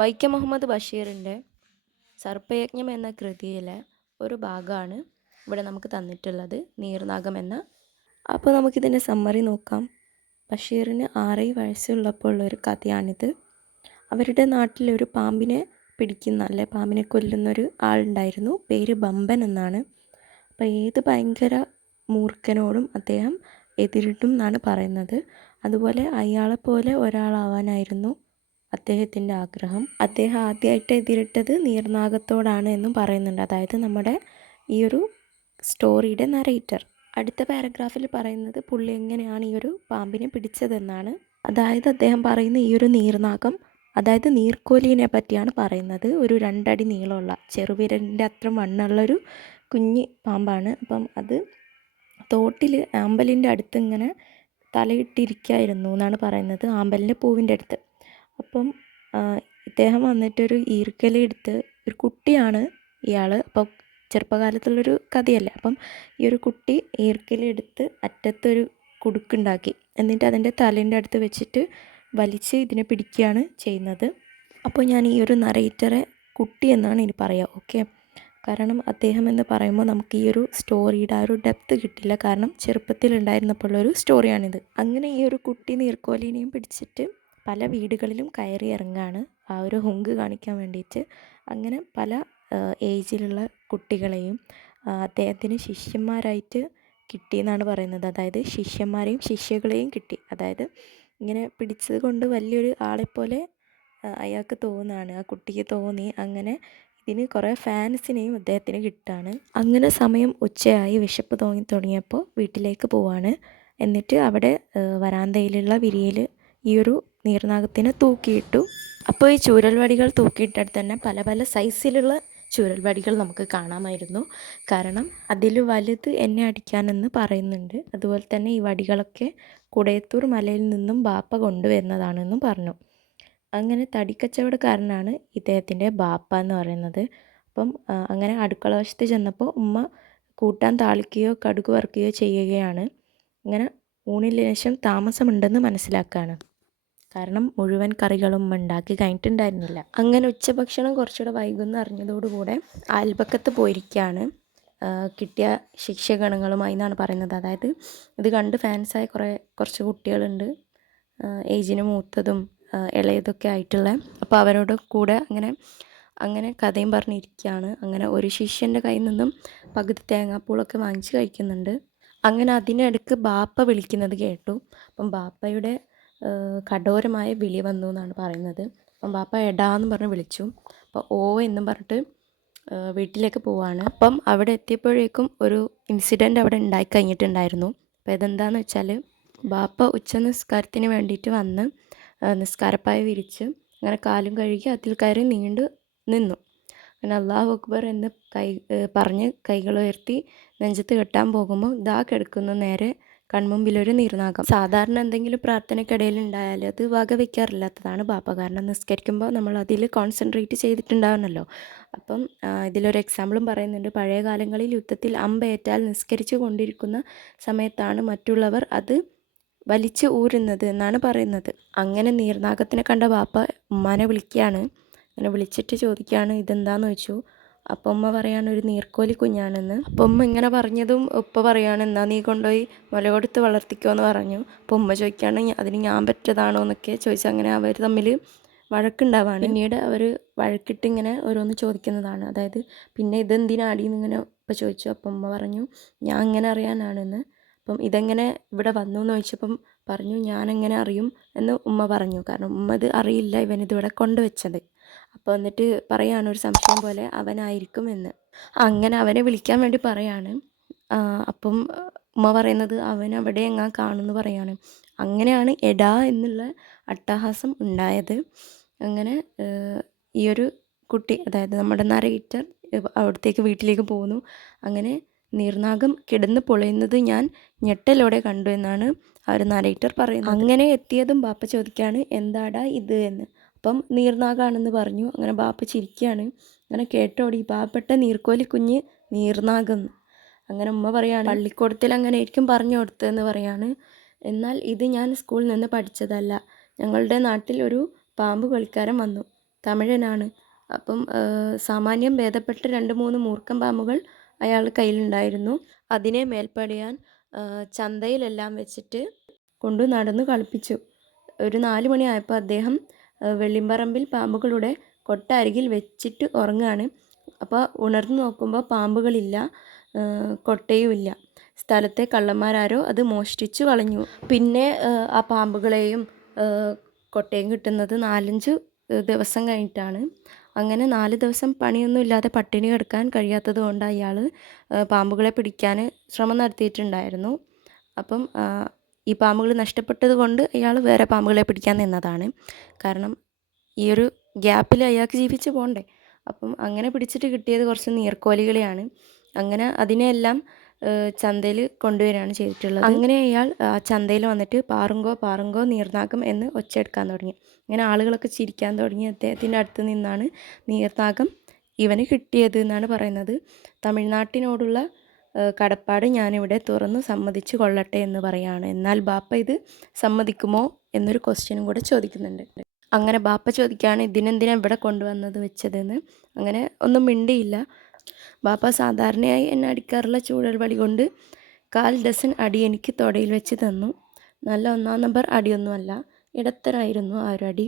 വൈക്കം മുഹമ്മദ് ബഷീറിൻ്റെ സർപ്പയജ്ഞം എന്ന കൃതിയിലെ ഒരു ഭാഗമാണ് ഇവിടെ നമുക്ക് തന്നിട്ടുള്ളത്, നീർനാഗം എന്ന. അപ്പോൾ നമുക്കിതിൻ്റെ സമ്മറി നോക്കാം. ബഷീറിന് 6 വയസ്സുള്ളപ്പോൾ ഉള്ളൊരു കഥയാണിത്. അവരുടെ നാട്ടിലൊരു പാമ്പിനെ പിടിക്കുന്ന പാമ്പിനെ കൊല്ലുന്നൊരു ആളുണ്ടായിരുന്നു. പേര് ബമ്പൻ എന്നാണ്. അപ്പോൾ ഏത് ഭയങ്കര മൂർഖനോടും അദ്ദേഹം എതിരിടും എന്നാണ് പറയുന്നത്. അതുപോലെ അയാളെപ്പോലെ ഒരാളാവാനായിരുന്നു അദ്ദേഹത്തിൻ്റെ ആഗ്രഹം. അദ്ദേഹം ആദ്യമായിട്ട് എതിരിട്ടത് നീർനാഗത്തോടാണ് എന്നും പറയുന്നുണ്ട്. അതായത് നമ്മുടെ ഈ ഒരു സ്റ്റോറിയുടെ നറേറ്റർ. അടുത്ത പാരഗ്രാഫിൽ പറയുന്നത് പുള്ളി എങ്ങനെയാണ് ഈ ഒരു പാമ്പിനെ പിടിച്ചതെന്നാണ്. അതായത് അദ്ദേഹം പറയുന്ന ഈ ഒരു നീർനാഗം, അതായത് നീർക്കോലിനെ പറ്റിയാണ് പറയുന്നത്. ഒരു 2 അടി നീളമുള്ള, ചെറുവിരലിൻ്റെ അത്ര വണ്ണമുള്ളൊരു കുഞ്ഞ് പാമ്പാണ്. അപ്പം അത് തോട്ടിൽ ആമ്പലിൻ്റെ അടുത്ത് ഇങ്ങനെ തലയിട്ടിരിക്കുകയായിരുന്നു എന്നാണ് പറയുന്നത്, ആമ്പലിൻ്റെ പൂവിൻ്റെ അടുത്ത്. അപ്പം ഇദ്ദേഹം വന്നിട്ടൊരു ഈർക്കലെടുത്ത്, ഒരു കുട്ടിയാണ് ഇയാൾ, അപ്പം ചെറുപ്പകാലത്തുള്ളൊരു കഥയല്ലേ. അപ്പം ഈ ഒരു കുട്ടി ഈർക്കലെടുത്ത് അറ്റത്തൊരു കുടുക്കുണ്ടാക്കി, എന്നിട്ട് അതിൻ്റെ തലേൻ്റെ അടുത്ത് വെച്ചിട്ട് വലിച്ച് ഇതിനെ പിടിക്കുകയാണ് ചെയ്യുന്നത്. അപ്പോൾ ഞാൻ ഈ ഒരു നറേറ്ററെ കുട്ടി എന്നാണ് ഇനി പറയുക, ഓക്കെ. കാരണം അദ്ദേഹം എന്ന് പറയുമ്പോൾ നമുക്ക് ഈ ഒരു സ്റ്റോറിയുടെ ആ ഒരു ഡെപ്ത് കിട്ടില്ല, കാരണം ചെറുപ്പത്തിലുണ്ടായിരുന്നപ്പോഴുള്ളൊരു സ്റ്റോറിയാണിത്. അങ്ങനെ ഈ ഒരു കുട്ടി നീർക്കോലിനെയും പിടിച്ചിട്ട് പല വീടുകളിലും കയറി ഇറങ്ങാണ്, ആ ഒരു ഹുങ്ക് കാണിക്കാൻ വേണ്ടിയിട്ട്. അങ്ങനെ പല ഏജിലുള്ള കുട്ടികളെയും അദ്ദേഹത്തിന് ശിഷ്യന്മാരായിട്ട് കിട്ടിയെന്നാണ് പറയുന്നത്. അതായത് ശിഷ്യന്മാരെയും ശിഷ്യകളെയും കിട്ടി. അതായത് ഇങ്ങനെ പിടിച്ചത് കൊണ്ട് വലിയൊരു ആളെപ്പോലെ അയാൾക്ക് തോന്നുകയാണ്, ആ കുട്ടിക്ക് തോന്നി. അങ്ങനെ ഇതിന് കുറേ ഫാൻസിനെയും അദ്ദേഹത്തിന് കിട്ടുകയാണ്. അങ്ങനെ സമയം ഉച്ചയായി, വിശപ്പ് തോന്നി തുടങ്ങിയപ്പോൾ വീട്ടിലേക്ക് പോവാണ്. എന്നിട്ട് അവിടെ വരാന്തയിലുള്ള വിരിയിൽ ഈ ഒരു നീർനാഗത്തിനെ തൂക്കിയിട്ടു. അപ്പോൾ ഈ ചൂരൽവടികൾ തൂക്കിയിട്ടടുത്ത് തന്നെ പല പല സൈസിലുള്ള ചൂരൽവടികൾ നമുക്ക് കാണാമായിരുന്നു. കാരണം അതിൽ വലുത് എന്നെ അടിക്കാനെന്ന് പറയുന്നുണ്ട്. അതുപോലെ തന്നെ ഈ വടികളൊക്കെ കുടയത്തൂർ മലയിൽ നിന്നും ബാപ്പ കൊണ്ടുവരുന്നതാണെന്നും പറഞ്ഞു. അങ്ങനെ തടിക്കച്ചവടക്കാരനാണ് ഇദ്ദേഹത്തിൻ്റെ ബാപ്പ എന്ന് പറയുന്നത്. അപ്പം അങ്ങനെ അടുക്കള വശത്ത് ചെന്നപ്പോൾ ഉമ്മ കൂട്ടാൻ താളിക്കുകയോ കടുക് വറുക്കുകയോ ചെയ്യുകയാണ്. അങ്ങനെ ഊണിന് ശേഷം താമസമുണ്ടെന്ന് മനസ്സിലാക്കുകയാണ്. കാരണം മുഴുവൻ കറികളും ഉണ്ടാക്കി കഴിഞ്ഞിട്ടുണ്ടായിരുന്നില്ല. അങ്ങനെ ഉച്ചഭക്ഷണം കുറച്ചുകൂടെ വൈകുമെന്ന് അറിഞ്ഞതോടുകൂടെ അയൽപക്കത്ത് പോയിരിക്കുകയാണ് കിട്ടിയ ശിക്ഷഗണങ്ങളുമായി എന്നാണ് പറയുന്നത്. അതായത് ഇത് കണ്ട് ഫാൻസായ കുറച്ച് കുട്ടികളുണ്ട്, ഏജിന് മൂത്തതും ഇളയതൊക്കെ ആയിട്ടുള്ള. അപ്പോൾ അവരോട് കൂടെ അങ്ങനെ കഥയും പറഞ്ഞിരിക്കുകയാണ്. അങ്ങനെ ഒരു ശിഷ്യൻ്റെ കയ്യിൽ നിന്നും പകുതി തേങ്ങാപ്പൂളൊക്കെ വാങ്ങിച്ച് കഴിക്കുന്നുണ്ട്. അങ്ങനെ അതിനിടയ്ക്ക് ബാപ്പ വിളിക്കുന്നത് കേട്ടു. അപ്പം ബാപ്പയുടെ കഠോരമായ വിളി വന്നു എന്നാണ് പറയുന്നത്. അപ്പം ബാപ്പ എടാന്ന് പറഞ്ഞ് വിളിച്ചു. അപ്പോൾ ഓ എന്നും പറഞ്ഞിട്ട് വീട്ടിലേക്ക് പോവാണ്. അപ്പം അവിടെ എത്തിയപ്പോഴേക്കും ഒരു ഇൻസിഡൻറ്റ് അവിടെ ഉണ്ടായി കഴിഞ്ഞിട്ടുണ്ടായിരുന്നു. അപ്പോൾ ഇതെന്താണെന്ന് വെച്ചാൽ, ബാപ്പ ഉച്ച നിസ്കാരത്തിന് വേണ്ടിയിട്ട് വന്ന് നിസ്കാരപ്പായ വിരിച്ച് അങ്ങനെ കാലും കഴുകി അതിൽ കയറി നീണ്ടു നിന്നു. അങ്ങനെ അല്ലാഹു അക്ബർ എന്ന് പറഞ്ഞ് കൈകൾ ഉയർത്തി നെഞ്ചത്ത് കെട്ടാൻ പോകുമ്പോൾ ദാ കിടക്കുന്ന നേരെ കൺമുമ്പിലൊരു നീർനാഗം. സാധാരണ എന്തെങ്കിലും പ്രാർത്ഥനയ്ക്കിടയിൽ ഉണ്ടായാൽ അത് വകവയ്ക്കാറില്ലാത്തതാണ് ബാപ്പ. കാരണം നിസ്കരിക്കുമ്പോൾ നമ്മൾ അതിൽ കോൺസെൻട്രേറ്റ് ചെയ്തിട്ടുണ്ടാവണമല്ലോ. അപ്പം ഇതിലൊരു എക്സാമ്പിളും പറയുന്നുണ്ട്. പഴയ കാലങ്ങളിൽ യുദ്ധത്തിൽ അമ്പേറ്റാൽ നിസ്കരിച്ചു കൊണ്ടിരിക്കുന്ന സമയത്താണ് മറ്റുള്ളവർ അത് വലിച്ചു ഊരുന്നത് എന്നാണ് പറയുന്നത്. അങ്ങനെ നീർനാഗത്തിനെ കണ്ട ബാപ്പ ഉമ്മാനെ വിളിക്കുകയാണ്. അങ്ങനെ വിളിച്ചിട്ട് ചോദിക്കുകയാണ് ഇതെന്താന്ന് ചോദിച്ചു. അപ്പം ഉമ്മ പറയാണ് ഒരു നീർക്കോലി കുഞ്ഞാണെന്ന്. അപ്പം ഉമ്മ ഇങ്ങനെ പറഞ്ഞതും ഉപ്പ പറയാണ് എന്നാ നീ കൊണ്ടുപോയി മുല കൊടുത്ത് വളർത്തിക്കോ എന്ന് പറഞ്ഞു. അപ്പം ഉമ്മ ചോദിക്കുകയാണ് അതിന് ഞാൻ പറ്റതാണോ എന്നൊക്കെ ചോദിച്ചാൽ അങ്ങനെ അവർ തമ്മിൽ വഴക്കുണ്ടാവാണ്. പിന്നീട് അവർ വഴക്കിട്ട് ഇങ്ങനെ ഓരോന്ന് ചോദിക്കുന്നതാണ്. അതായത് പിന്നെ ഇതെന്തിനാടിയെന്ന് ഇങ്ങനെ ഉപ്പ ചോദിച്ചു. അപ്പം ഉമ്മ പറഞ്ഞു ഞാൻ എങ്ങനെ അറിയാനാണെന്ന്. അപ്പം ഇതെങ്ങനെ ഇവിടെ വന്നു എന്ന് ചോദിച്ചപ്പം പറഞ്ഞു ഞാനെങ്ങനെ അറിയും എന്ന് ഉമ്മ പറഞ്ഞു. കാരണം ഉമ്മ ഇത് അറിയില്ല ഇവനിതിവിടെ കൊണ്ടുവച്ചത്. അപ്പോൾ എന്നിട്ട് പറയാണ് ഒരു സംശയം പോലെ അവനായിരിക്കും എന്ന്. അങ്ങനെ അവനെ വിളിക്കാൻ വേണ്ടി പറയാണ്. അപ്പം ഉമ്മ പറയുന്നത് അവൻ അവിടെ എങ്ങാൻ കാണുമെന്ന് പറയാണ്. അങ്ങനെയാണ് എടാ എന്നുള്ള അട്ടഹാസം ഉണ്ടായത്. അങ്ങനെ ഈ ഒരു കുട്ടി, അതായത് നമ്മുടെ നറേറ്റർ അവിടത്തേക്ക് വീട്ടിലേക്ക് പോകുന്നു. അങ്ങനെ നീർനാഗം കിടന്ന് പൊളയുന്നത് ഞാൻ ഞെട്ടലോടെ കണ്ടു എന്നാണ് ആ ഒരു നറേറ്റർ പറയുന്നത്. അങ്ങനെ എത്തിയതും ബാപ്പ ചോദിക്കുകയാണ് എന്താടാ ഇത് എന്ന്. അപ്പം നീർനാഗാണെന്ന് പറഞ്ഞു. അങ്ങനെ ബാപ്പ ചിരിക്കുകയാണ്. അങ്ങനെ കേട്ടോടി പാവപ്പെട്ട നീർക്കോലി കുഞ്ഞ് നീർനാഗം. അങ്ങനെ ഉമ്മ പറയാണ് പള്ളിക്കൂടത്തിൽ അങ്ങനെ ആയിരിക്കും പറഞ്ഞു കൊടുത്തതെന്ന് പറയാണ്. എന്നാൽ ഇത് ഞാൻ സ്കൂളിൽ നിന്ന് പഠിച്ചതല്ല. ഞങ്ങളുടെ നാട്ടിൽ ഒരു പാമ്പ് കളിക്കാരൻ വന്നു, തമിഴനാണ്. അപ്പം സാമാന്യം ഭേദപ്പെട്ട 2-3 മൂർഖൻ പാമ്പുകൾ അയാൾ കയ്യിലുണ്ടായിരുന്നു. അതിനെ മേൽപ്പടിയാൻ ചന്തയിലെല്ലാം വെച്ചിട്ട് കൊണ്ട് നടന്ന് കളിപ്പിച്ചു. ഒരു 4 മണിയായപ്പോൾ അദ്ദേഹം വെള്ളിമ്പറമ്പിൽ പാമ്പുകളുടെ കൊട്ട അരികിൽ വെച്ചിട്ട് ഉറങ്ങുകയാണ്. അപ്പോൾ ഉണർന്നു നോക്കുമ്പോൾ പാമ്പുകളില്ല, കൊട്ടയുമില്ല. സ്ഥലത്തെ കള്ളന്മാരാരോ അത് മോഷ്ടിച്ചു കളഞ്ഞു. പിന്നെ ആ പാമ്പുകളെയും കൊട്ടയും കിട്ടുന്നത് 4-5 ദിവസം കഴിഞ്ഞിട്ടാണ്. അങ്ങനെ 4 ദിവസം പണിയൊന്നും ഇല്ലാതെ പട്ടിണി കിടക്കാൻ കഴിയാത്തത് കൊണ്ട് അയാൾ പാമ്പുകളെ പിടിക്കാൻ ശ്രമം നടത്തിയിട്ടുണ്ടായിരുന്നു. അപ്പം ഈ പാമ്പുകൾ നഷ്ടപ്പെട്ടത് കൊണ്ട് അയാൾ വേറെ പാമ്പുകളെ പിടിക്കാൻ നിന്നതാണ്. കാരണം ഈ ഒരു ഗ്യാപ്പിൽ അയാൾക്ക് ജീവിച്ച് പോകണ്ടേ. അപ്പം അങ്ങനെ പിടിച്ചിട്ട് കിട്ടിയത് കുറച്ച് നീർക്കോലികളെയാണ്. അങ്ങനെ അതിനെയെല്ലാം ചന്തയിൽ കൊണ്ടുവരികയാണ് ചെയ്തിട്ടുള്ളത്. അങ്ങനെ അയാൾ ചന്തയിൽ വന്നിട്ട് പാറുങ്കോ പാറുങ്കോ നീർനാഗം എന്ന് ഒച്ചയെടുക്കാൻ തുടങ്ങി. അങ്ങനെ ആളുകളൊക്കെ ചിരിക്കാൻ തുടങ്ങി. അദ്ദേഹത്തിൻ്റെ അടുത്ത് നിന്നാണ് നീർനാഗം ഇവന് കിട്ടിയത് എന്നാണ് പറയുന്നത്. തമിഴ്നാട്ടിനോടുള്ള കടപ്പാട് ഞാനിവിടെ തുറന്നു സമ്മതിച്ചു കൊള്ളട്ടെ എന്ന് പറയാണ്. എന്നാൽ ബാപ്പ ഇത് സമ്മതിക്കുമോ എന്നൊരു ക്വസ്റ്റ്യനും കൂടെ ചോദിക്കുന്നുണ്ട്. അങ്ങനെ ബാപ്പ ചോദിക്കുകയാണ് ഇതിനെന്തിനാണ് ഇവിടെ കൊണ്ടുവന്നത് വെച്ചതെന്ന്. അങ്ങനെ ഒന്നും മിണ്ടിയില്ല. ബാപ്പ സാധാരണയായി എന്നെ അടിക്കാറുള്ള ചൂടൽ വടി കൊണ്ട് 1/4 ഡസൻ അടി എനിക്ക് തൊടയിൽ വെച്ച് തന്നു. നല്ല 1-ാം നമ്പർ അടിയൊന്നുമല്ല, ഇടത്തരായിരുന്നു ആ ഒരു അടി.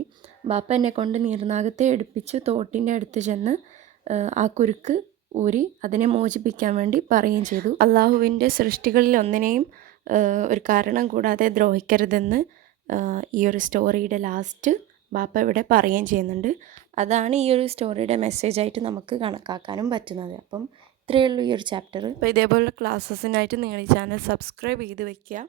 ബാപ്പ എന്നെ കൊണ്ട് നീർനാഗത്തെ എടുപ്പിച്ച് തോട്ടിൻ്റെ അടുത്ത് ചെന്ന് ആ കുരുക്ക് ഊരി അതിനെ മോചിപ്പിക്കാൻ വേണ്ടി പറയുകയും ചെയ്തു. അള്ളാഹുവിൻ്റെ സൃഷ്ടികളിൽ ഒന്നിനെയും ഒരു കാരണം കൂടാതെ ദ്രോഹിക്കരുതെന്ന് ഈ ഒരു സ്റ്റോറിയുടെ ലാസ്റ്റ് ബാപ്പ ഇവിടെ പറയുകയും ചെയ്യുന്നുണ്ട്. അതാണ് ഈ ഒരു സ്റ്റോറിയുടെ മെസ്സേജായിട്ട് നമുക്ക് കണക്കാക്കാനും പറ്റുന്നത്. അപ്പം ഇത്രയേ ഉള്ളൂ ഈ ഒരു ചാപ്റ്റർ. അപ്പോൾ ഇതേപോലുള്ള ക്ലാസ്സസിനായിട്ട് നിങ്ങൾ ഈ ചാനൽ സബ്സ്ക്രൈബ് ചെയ്ത് വയ്ക്കുക.